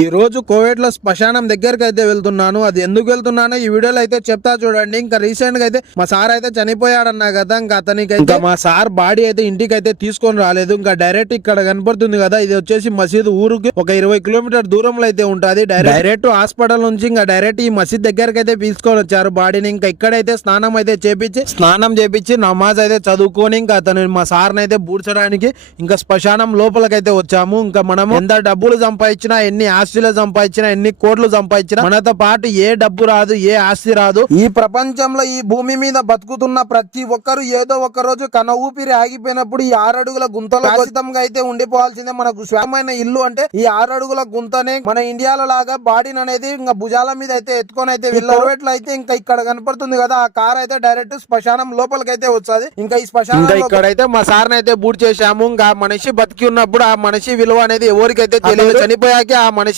ఈ రోజు కోవిడ్ లో శ్మశానం దగ్గరికి అయితే వెళ్తున్నాను. అది ఎందుకు వెళ్తున్నానో ఈ వీడియోలో అయితే చెప్తా చూడండి. ఇంకా రీసెంట్ గా అయితే మా సార్ అయితే చనిపోయాడన్నా కదా, ఇంకా అతనికి అయితే మా సార్ బాడీ అయితే ఇంటికి అయితే తీసుకొని రాలేదు. ఇంకా డైరెక్ట్ ఇక్కడ కనపడుతుంది కదా, ఇది వచ్చేసి మసీదు ఊరికి ఒక 20 కిలోమీటర్ దూరంలో అయితే ఉంటుంది. డైరెక్ట్ హాస్పిటల్ నుంచి ఇంకా డైరెక్ట్ ఈ మసీద్ దగ్గరికి అయితే తీసుకొని వచ్చారు బాడీని. ఇంకా ఇక్కడైతే స్నానం చేపించి నమాజ్ అయితే చదువుకొని ఇంకా అతను మా సార్ని అయితే బూడ్చడానికి ఇంకా శ్మశానం లోపలికైతే వచ్చాము. ఇంకా మనం ఎంత డబ్బులు సంపాదించినా, ఎన్ని ఆస్తులు సంపాదించినా, ఎన్ని కోట్లు సంపాదించినా మనతో పాటు ఏ డబ్బు రాదు, ఏ ఆస్తి రాదు. ఈ ప్రపంచంలో ఈ భూమి మీద బతుకుతున్న ప్రతి ఒక్కరు ఏదో ఒక రోజు కన ఊపిరి ఆగిపోయినప్పుడు ఈ 6 అడుగుల గుంతలో ఖచ్చితంగా అయితే ఉండిపోవాల్సిందే. మనకు స్వయమైన ఇల్లు అంటే ఈ 6 అడుగుల గుంతనే. మన ఇండియాలో లాగా బాడీని అనేది ఇంకా భుజాల మీద అయితే ఎత్తుకొని అయితే వెళ్ళరు. అయితే ఇంకా ఇక్కడ కనపడుతుంది కదా, ఆ కార్ అయితే డైరెక్ట్ శ్మశానం లోపలికైతే వచ్చాది. ఇంకా ఈ శ్మశానం ఇక్కడైతే మా సార్ని అయితే బూట్ చేశాము. ఇంకా మనిషి బతికి ఉన్నప్పుడు ఆ మనిషి విలువ అనేది ఎవరికైతే తెలియదు. చనిపోయాక ఆ మనిషి